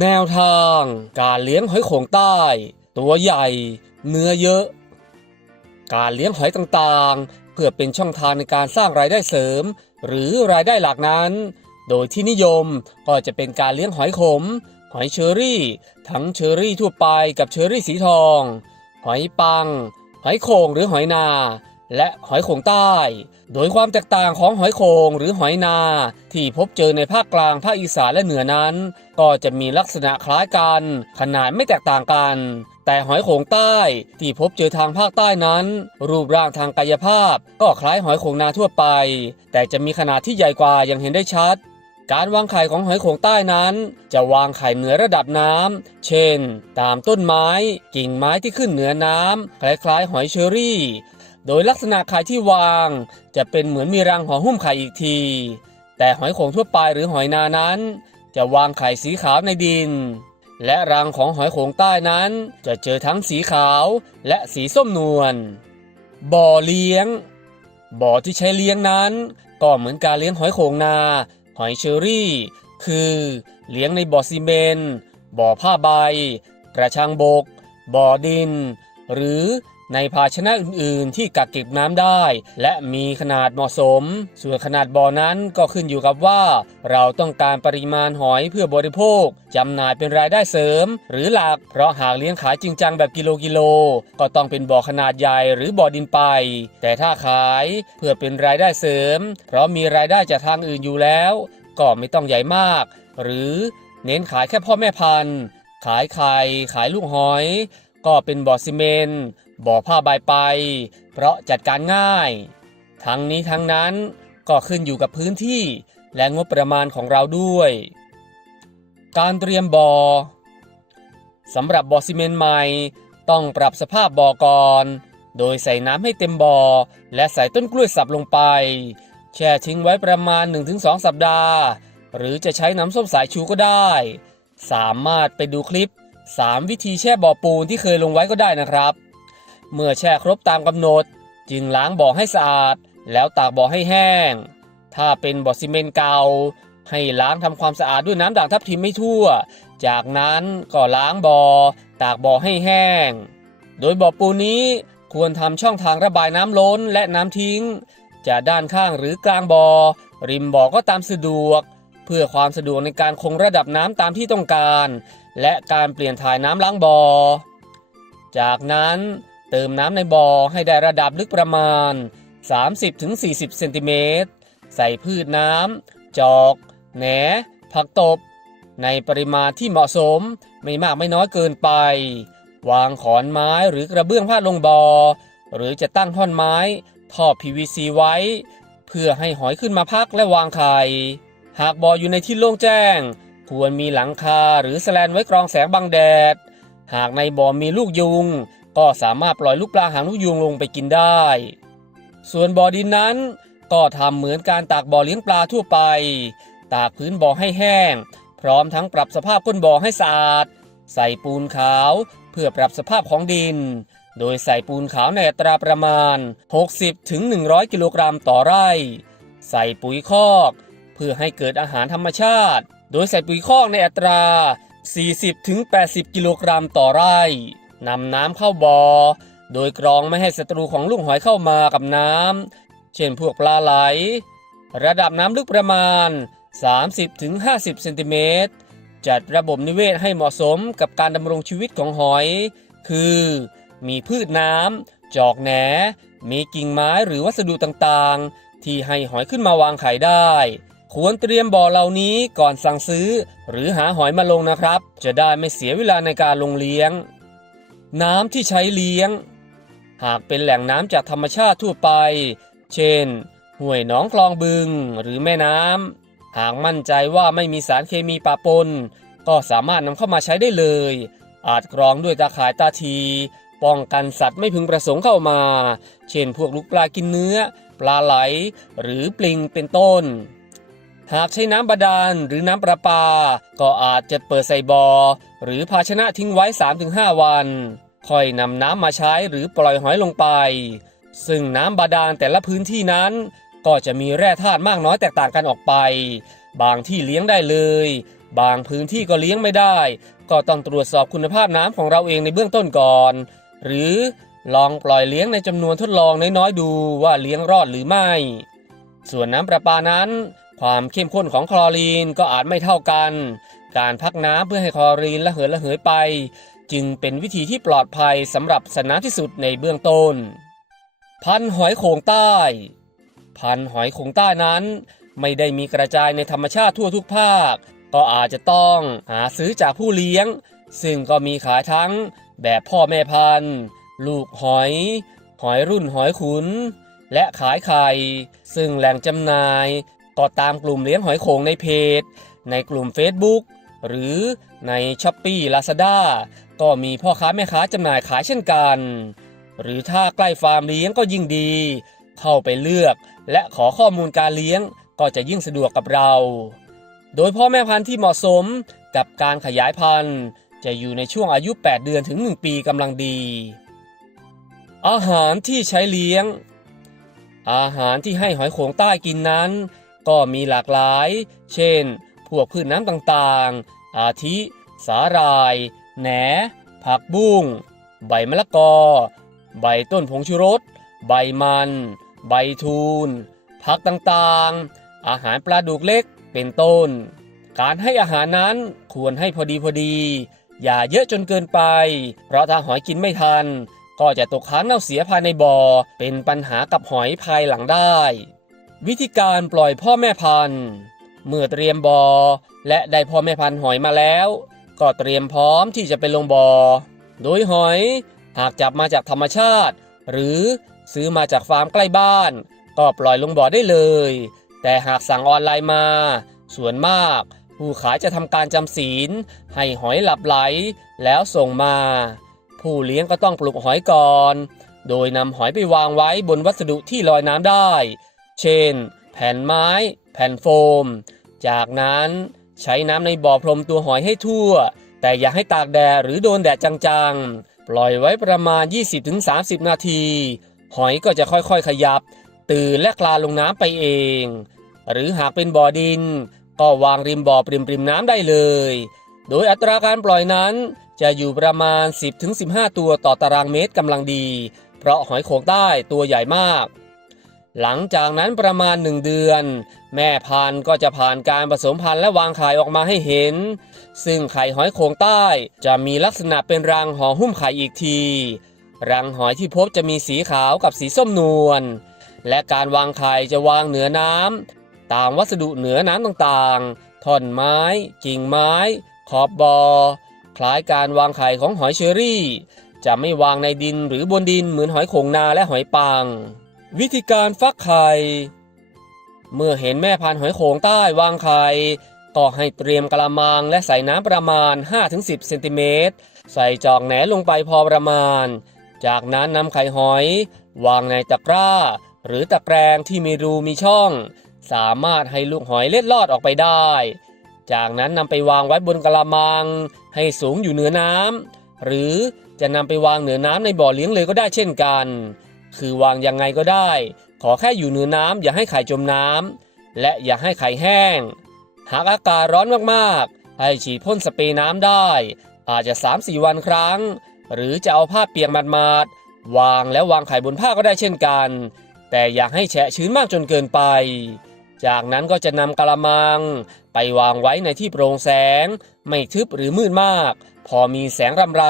แนวทางการเลี้ยงหอยโข่งใต้ ตัวใหญ่ เนื้อเยอะ การเลี้ยงหอยต่างๆ เพื่อเป็นช่องทางในการสร้างรายได้เสริม หรือรายได้หลักนั้น โดยที่นิยมก็จะเป็นการเลี้ยงหอยขม หอยเชอรี่ ทั้งเชอรี่ทั่วไปกับเชอรี่สีทอง หอยปัง หอยโข่งหรือหอยนา และหอยโขงใต้ โดยความแตกต่างของหอยโขงหรือหอยนา ที่พบเจอในภาคกลางภาคอีสานและเหนือนั้น ก็จะมีลักษณะคล้ายกัน ขนาดไม่แตกต่างกัน แต่หอยโขงใต้ที่พบเจอทางภาคใต้นั้น รูปร่างทางกายภาพ ก็คล้ายหอยโขงนาทั่วไป แต่จะมีขนาดที่ใหญ่กว่าอย่างเห็นได้ชัดการวางไข่ของหอยโขงใต้นั้น จะวางไข่เหนือระดับน้ำเช่น ตามต้นไม้ กิ่งไม้ที่ขึ้นเหนือน้ำคล้ายๆ หอยเชอรี่ โดยลักษณะไข่ที่วาง จะเป็นเหมือนมีรังห่อหุ้มไข่อีกที แต่หอยโข่งทั่วไปหรือหอยนานั้น จะวางไข่สีขาวในดิน และรังของหอยโข่งใต้นั้นจะเจอทั้งสีขาวและสีส้มนวล บ่อเลี้ยง บ่อที่ใช้เลี้ยงนั้น ก็เหมือนการเลี้ยงหอยโข่งนา หอยเชอรี่ คือเลี้ยงในบ่อซีเมนต์บ่อผ้าใบ กระชังบก บ่อดิน หรือ ในภาชนะอื่นๆ ที่กักเก็บน้ำได้ และมีขนาดเหมาะสม ส่วนขนาดบ่อนั้นก็ขึ้นอยู่กับว่า เราต้องการปริมาณหอยเพื่อบริโภคจำหน่ายเป็นรายได้เสริม หรือหลัก เพราะหากเลี้ยงขายจริงจังแบบกิโลกิโล ก็ต้องเป็นบ่อขนาดใหญ่หรือบ่อดินไป แต่ถ้าขายเพื่อเป็นรายได้เสริม เพราะมีรายได้จากทางอื่นอยู่แล้ว ก็ไม่ต้องใหญ่มาก หรือเน้นขายแค่พ่อแม่พันธุ์ ขายไข่ขายลูกหอย ก็เป็นบ่อซีเมนต์ บ่อผ้าใบไป เพราะจัดการง่าย ทั้งนี้ทั้งนั้นก็ขึ้นอยู่กับพื้นที่และงบประมาณของเราด้วย การเตรียมบ่อสำหรับบ่อซีเมนต์ใหม่ ต้องปรับสภาพบ่อก่อน โดยใส่น้ำให้เต็มบ่อ และใส่ต้นกล้วยสับลงไป แช่ทิ้งไว้ประมาณ 1-2 สัปดาห์ หรือจะใช้น้ำส้มสายชูก็ได้ สามารถไปดูคลิป 3 วิธีแช่บ่อปูนที่เคยลงไว้ก็ได้นะครับ เมื่อแช่ครบตามกำหนด จึงล้างบ่อให้สะอาด แล้วตากบ่อให้แห้ง ถ้าเป็นบ่อซีเมนต์เก่า ให้ล้างทำความสะอาดด้วยน้ำด่างทับทิมไม่ทั่ว จากนั้นก็ล้างบ่อ ตากบ่อให้แห้ง โดยบ่อปูนี้ควรทำช่องทางระบายน้ำล้นและน้ำทิ้ง จะด้านข้างหรือกลางบ่อ ริมบ่อก็ตามสะดวก เพื่อความสะดวกในการคงระดับน้ำตามที่ต้องการ และการเปลี่ยนถ่ายน้ำล้างบ่อ จากนั้น เติมน้ำในบ่อให้ได้ระดับลึกประมาณ 30-40 เซนติเมตร ใส่พืชน้ำ จอก แหน ผักตบ ในปริมาณที่เหมาะสมไม่มากไม่น้อยเกินไป วางขอนไม้หรือกระเบื้องพาดลงบ่อ หรือจะตั้งท่อนไม้ท่อ PVC ไว้ เพื่อให้หอยขึ้นมาพักและวางไข่ หากบ่ออยู่ในที่โล่งแจ้ง ควรมีหลังคาหรือแสแลนไว้กรองแสงบังแดด หากในบ่อมีลูกยุง ก็สามารถปล่อยลูกปลาหางลูกยุงลงไปกินได้ ส่วนบ่อดินนั้น ก็ทำเหมือนการตากบ่อเลี้ยงปลาทั่วไป ตากพื้นบ่อให้แห้ง พร้อมทั้งปรับสภาพก้นบ่อให้สะอาด ใส่ปูนขาวเพื่อปรับสภาพของดิน โดยใส่ปูนขาวในอัตราประมาณ 60-100 กิโลกรัมต่อไร่ ใส่ปุ๋ยคอก เพื่อให้เกิดอาหารธรรมชาติ โดยใส่ปุ๋ยคอกในอัตรา 40-80 กิโลกรัมต่อไร่ นำน้ำเข้าบ่อโดยกรองไม่ให้ศัตรูของลูกหอยเข้ามากับน้ำ เช่นพวกปลาไหล ระดับน้ำลึกประมาณ 30-50 เซนติเมตร จัดระบบนิเวศให้เหมาะสมกับการดำรงชีวิตของหอย คือ มีพืชน้ำ จอกแหน มีกิ่งไม้หรือวัสดุต่างๆ ที่ให้หอยขึ้นมาวางไข่ได้ ควรเตรียมบ่อเหล่านี้ก่อนสั่งซื้อ หรือหาหอยมาลงนะครับ จะได้ไม่เสียเวลาในการลงเลี้ยง น้ำที่ใช้เลี้ยง หากเป็นแหล่งน้ำจากธรรมชาติทั่วไป เช่น ห้วยหนองคลองบึงหรือแม่น้ำ หากมั่นใจว่าไม่มีสารเคมีปะปน ก็สามารถนำเข้ามาใช้ได้เลย อาจกรองด้วยตาข่ายตาที ป้องกันสัตว์ไม่พึงประสงค์เข้ามา เช่น พวกลูกปลากินเนื้อ ปลาไหล หรือปลิงเป็นต้น หากใช้น้ำบาดาลหรือน้ำประปา ก็อาจจะเปิดใส่บอ่อหรือภาชนะทิ้งไว้ 3-5 วัน ค่อยนำน้ำมาใช้หรือปล่อยหอยลงไป ซึ่งน้ำบาดาลแต่ละพื้นที่นั้น ก็จะมีแร่ธาตุมากน้อยแตกต่างกันออกไป บางที่เลี้ยงได้เลย บางพื้นที่ก็เลี้ยงไม่ได้ ก็ต้องตรวจสอบคุณภาพน้ำของเราเองในเบื้องต้นก่อน หรือลองปล่อยเลี้ยงในจำนวนทดลองน้อยๆดูว่าเลี้ยงรอดหรือไม่ ส่วนน้ำประปานั้น ความเข้มข้นของคลอรีนก็อาจไม่เท่ากัน การพักน้ำเพื่อให้คลอรีนละเหยละเหยไป จึงเป็นวิธีที่ปลอดภัยสำหรับสนามที่สุดในเบื้องต้น พันหอยโขงใต้ พันหอยโขงใต้นั้น ไม่ได้มีกระจายในธรรมชาติทั่วทุกภาค ก็อาจจะต้องหาซื้อจากผู้เลี้ยง ซึ่งก็มีขายทั้งแบบพ่อแม่พันธุ์ ลูกหอย หอยรุ่นหอยขุนและขายไข่ ซึ่งแหล่งจำหน่าย ก็ตามกลุ่มเลี้ยงหอยโขงในเพจ ในกลุ่ม Facebook หรือใน s h อ p e e Lazada ก็มีพ่อค้าแม่ค้าจำหน่ายขายเช่นกัน หรือถ้าใกล้ฟาร์มเลี้ยงก็ยิ่งดี เข้าไปเลือก และขอข้อมูลการเลี้ยงก็จะยิ่งสะดวกกับเรา โดยพ่อแม่พันธุ์ที่เหมาะสมกับการขยายพันธุ์ จะอยู่ในช่วงอายุ 8 เดือนถึง 1 ปีกำลังดี อาหารที่ใช้เลี้ยง อาหารที่ให้หอยโขงใต้กินนั้น ก็มีหลากหลาย เช่น พวกพืชน้ำต่างๆ อาทิ สาหร่าย แหน ผักบุ้ง ใบมะละกอ ใบต้นผงชูรส ใบมัน ใบทูนผักต่างๆ อาหารปลาดุกเล็ก เป็นต้น การให้อาหารนั้นควรให้พอดีพอดี อย่าเยอะจนเกินไป เพราะถ้าหอยกินไม่ทัน ก็จะตกค้างเน่าเสียภายในบ่อ เป็นปัญหากับหอยภายหลังได้ วิธีการปล่อยพ่อแม่พันธุ์ เมื่อเตรียมบ่อและได้พ่อแม่พันธุ์หอยมาแล้ว ก็เตรียมพร้อมที่จะไปลงบ่อโดยหอยหากจับมาจากธรรมชาติ หรือซื้อมาจากฟาร์มใกล้บ้าน ก็ปล่อยลงบ่อได้เลย แต่หากสั่งออนไลน์มา ส่วนมาก ผู้ขายจะทำการจำศีล ให้หอยหลับไหล แล้วส่งมา ผู้เลี้ยงก็ต้องปลุกหอยก่อน โดยนำหอยไปวางไว้บนวัสดุที่ลอยน้ำได้ เช่น แผ่นไม้ แผ่นโฟม จากนั้นใช้น้ำในบ่อพรมตัวหอยให้ทั่ว แต่อย่าให้ตากแดดหรือโดนแดดจังๆ ปล่อยไว้ประมาณ 20-30 นาที หอยก็จะค่อยๆขยับ ตื่นและคลานลงน้ำไปเอง หรือหากเป็นบ่อดิน ก็วางริมบ่อปริมๆน้ำได้เลย โดยอัตราการปล่อยนั้นจะอยู่ประมาณ 10-15 ตัวต่อตารางเมตรกำลังดี เพราะหอยโขงใต้ตัวใหญ่มาก หลังจากนั้นประมาณหนึ่งเดือน แม่พันธุ์ก็จะผ่านการผสมพันธุ์และวางไข่ออกมาให้เห็น ซึ่งไข่หอยโขงใต้จะมีลักษณะเป็นรังห่อหุ้มไข่อีกที รังหอยที่พบจะมีสีขาวกับสีส้มนวล และการวางไข่จะวางเหนือน้ำตามวัสดุเหนือน้ำต่างๆท่อนไม้ กิ่งไม้ ขอบบอ คล้ายการวางไข่ของหอยเชอรี่ จะไม่วางในดินหรือบนดินเหมือนหอยโขงนาและหอยปัง วิธีการฟักไข่ เมื่อเห็นแม่พันธุ์หอยโขงใต้วางไข่ ก็ให้เตรียมกระมังและใส่น้ำประมาณ 5-10 เซนติเมตร ใส่จอกแหนลงไปพอประมาณ จากนั้นนำไข่หอย วางในตะกร้า หรือตะแกรงที่มีรูมีช่อง สามารถให้ลูกหอยเล็ดลอดออกไปได้ จากนั้นนำไปวางไว้บนกระมัง ให้สูงอยู่เหนือน้ำหรือจะนำไปวางเหนือน้ำในบ่อเลี้ยงเลยก็ได้เช่นกัน คือวางยังไงก็ได้ ขอแค่อยู่เหนือน้ำอย่าให้ไข่จมน้ำและอย่าให้ไข่แห้ง หากอากาศร้อนมากๆ ให้ฉีดพ่นสเปรย์น้ำได้ อาจจะ 3-4 วันครั้ง หรือจะเอาผ้าเปียกมัดๆวางแล้ววางไข่บนผ้าก็ได้เช่นกัน แต่อย่าให้แฉะชื้นมากจนเกินไป จากนั้นก็จะนำกระมัง ไปวางไว้ในที่โปร่งแสง ไม่ทึบหรือมืดมาก พอมีแสงรำไร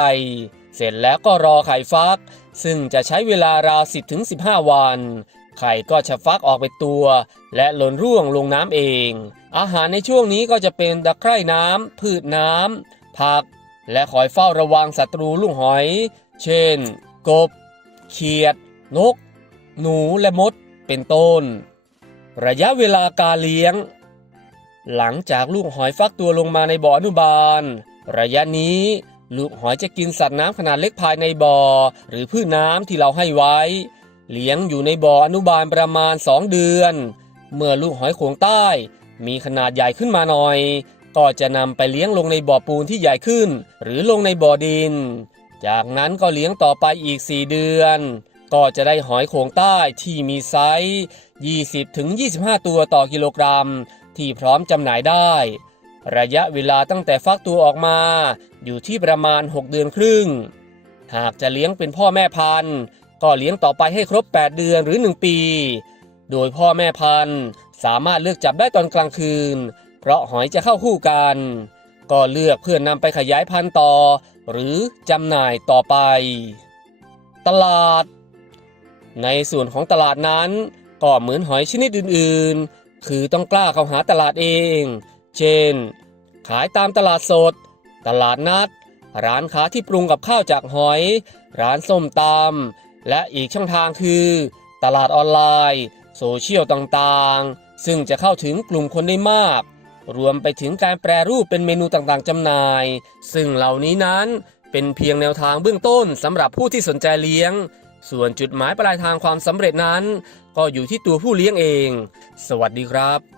เสร็จแล้วก็รอไข่ฟัก ซึ่งจะใช้เวลาราว10-15 วัน ไข่ก็จะฟักออกเป็นตัว และหล่นร่วงลงน้ำเอง อาหารในช่วงนี้ก็จะเป็นตะไคร่น้ำพืชน้ำผัก และคอยเฝ้าระวังศัตรูลูกหอย เช่น กบ เขียด นก หนูและมด เป็นต้น ระยะเวลาการเลี้ยง หลังจากลูกหอยฟักตัวลงมาในบ่ออนุบาล ระยะนี้ ลูกหอยจะกินสัตว์น้ำขนาดเล็กภายในบ่อ หรือพืชน้ำที่เราให้ไว้ เลี้ยงอยู่ในบ่ออนุบาลประมาณ 2 เดือน เมื่อลูกหอยโขงใต้ มีขนาดใหญ่ขึ้นมาหน่อย ก็จะนำไปเลี้ยงลงในบ่อปูนที่ใหญ่ขึ้น หรือลงในบ่อดิน จากนั้นก็เลี้ยงต่อไปอีก 4 เดือน ก็จะได้หอยโขงใต้ที่มีไซส์ 20-25 ตัวต่อกิโลกรัม ที่พร้อมจำหน่ายได้ ระยะเวลาตั้งแต่ฟักตัวออกมา อยู่ที่ประมาณ 6 เดือนครึ่ง หากจะเลี้ยงเป็นพ่อแม่พันธุ์ ก็เลี้ยงต่อไปให้ครบ 8 เดือนหรือ 1 ปี โดยพ่อแม่พันธุ์สามารถเลือกจับได้ตอนกลางคืน เพราะหอยจะเข้าคู่กัน ก็เลือกเพื่อนนำไปขยายพันธุ์ต่อ หรือจำหน่ายต่อไป ตลาด ในส่วนของตลาดนั้นก็เหมือนหอยชนิดอื่นๆ คือต้องกล้าเข้าหาตลาดเอง เช่น ขายตามตลาดสด ตลาดนัด ร้านค้าที่ปรุงกับข้าวจากหอย ร้านส้มตำและอีกช่องทางคือ ตลาดออนไลน์ โซเชียลต่างๆ ซึ่งจะเข้าถึงกลุ่มคนได้มาก รวมไปถึงการแปรรูปเป็นเมนูต่างๆจำหน่าย ซึ่งเหล่านี้นั้นเป็นเพียงแนวทางเบื้องต้นสำหรับผู้ที่สนใจเลี้ยง ส่วนจุดหมายปลายทางความสำเร็จนั้น ก็อยู่ที่ตัวผู้เลี้ยงเอง สวัสดีครับ